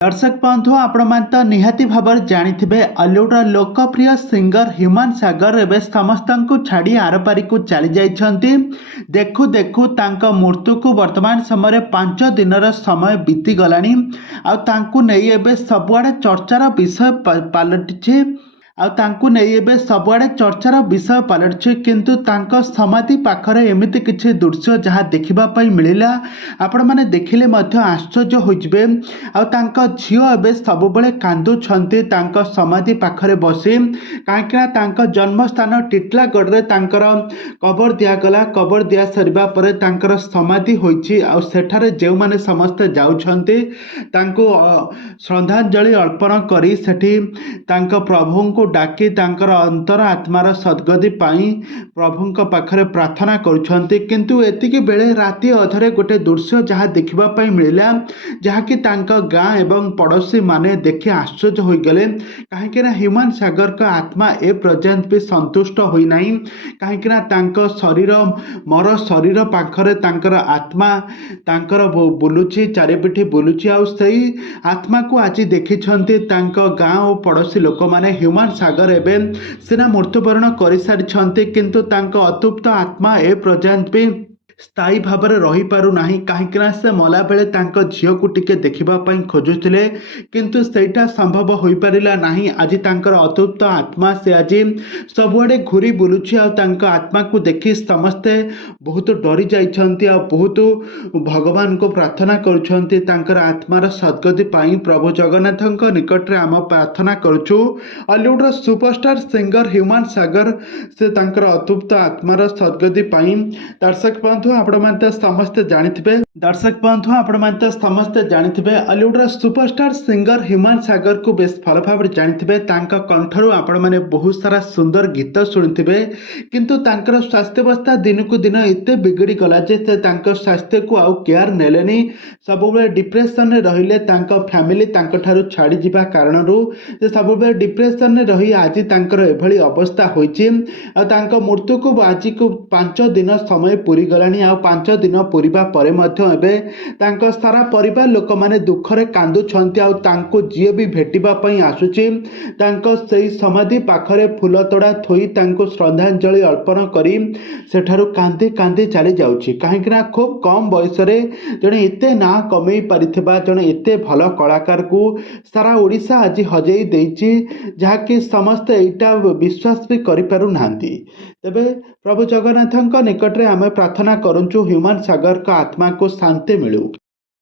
दर्शक बंधु आपण तो निहाती भाव जानी ऑलीवुड लोकप्रिय सिंगर ह्यूमन सागर एवं समस्त को छाड़ी आरपारी को चली जाइछंती। देखु देखु तांको मृत्यु को वर्तमान समय 5 दिन समय बीती गलानी आउ नहीं एवं सबुआड़े चर्चार विषय पलटि सबुआड़े चर्चार विषय पलटि किंतु तांको समाधि पाखरे एमिति किछि दृश्य जहाँ देखिबापई मिलिला आपण माने देखिले मध्य आश्चर्य होइजिबे। आ तांको झियो एबे सबुबेले कांदुछंती तांको समाधि पाखरे बसी काहेकि तांको जन्मस्थान टिटलागढ़ रे तांकर कबर दियागला। कबर दिया सरिबा परे तांकर समाधि होइछि आ सेठारे जेउ माने समस्त जाउछंती तांको श्रद्धांजलि अर्पण करी सेठी तांको प्रभुंको डाकी तांकर अंतर आत्मार सद्गति पाई प्रभुंक पाखरे प्रार्थना करुछंती। किंतु एतिकी बेले राति अधरे गोटे दृश्य जहाँ देखिबा पई मिलिला जहाँकि तांको गाँ एवं पड़ोसी माने देखि आश्चर्य होई गले काहेकि ह्यूमन सागर का आत्मा ए पर्यंत भी संतुष्ट होई नाही काहेकि तांको शरीर मर शरीर पाखरे तांकर आत्मा तांकर बुलुची चारिपिठी बुलुची आ सही आत्मा को आज देखिछंती तांको गाँ और पड़ोसी लोक माने ह्यूमन सागर एवं सिना मृत्युवरण कर सारी किंतु तांको अतृप्त आत्मा ए पर्यंत भी स्थायी भाव में रही पारु नाही कहीं से मला बेले तांको झियो को टिके देखिबा पई खोजुथिले किंतु सेटा संभव होई परिला नाही। आज तांकर अतृप्त आत्मा से आज सबुआडे घूरी बुलुछि आ तांको आत्मा को देखि समस्ते बहुत डरी जाइछंती आ बहुत भगवान को प्रार्थना करुछंती तांकर आत्मार सद्गति पाई प्रभु जगन्नाथक निकट रे आम प्रार्थना करुछु। ऑलीवुड सुपरस्टार सिंगर ह्यूमन सागर से तांकर अतृप्त आत्मार सद्गति पाई दर्शक बंधु समस्ते जानिथिबे ऑलीवुड सुपरस्टार सिंगर ह्यूमन सागर को बेस भल भाव जानिथिबे तांका कंठरू आपण माने बहुत सारा सुंदर गीत शुणुथिबे किंतु तांकर स्वास्थ्यावस्था दिन को दिन एते बिगड़ी गला जे से तांकर स्वास्थ्य को आउ केयर नेलेनी सबुबे डिप्रेशन रे रहिले तांका फैमिली तांका ठारू छाड़ी जिबा कारणरू जे सबुबे डिप्रेशन रे रही आज तांकर एभली अवस्था होईची आ तांका मृत्यु को आज को 5 दिन समय पूरी गलानी। 5 दिन पूरीबा परे मध्य एबे तांको सारा परिवार लोक माने दुखरे कांदुछंती आ तांको जिए भी भेटिबा पई आसुची तांको सेही समाधि पाखरे फूल तोड़ा थोई तांको श्रद्धांजलि अर्पण करी सेठारु कांदी कांदी चली जाउची काहेकि ना खूब कम बयस रे जणे एते ना कमेई परिथिबा जणे एते भल कलाकार को सारा ओडिशा आज हजेई देइची जहाँकि समस्त एटा विश्वास भी करि पारु नांती। तेबे प्रभु जगन्नाथक निकट रे आमे प्रार्थना करूँ ह्यूमन सागर का आत्मा को शांति मिलू।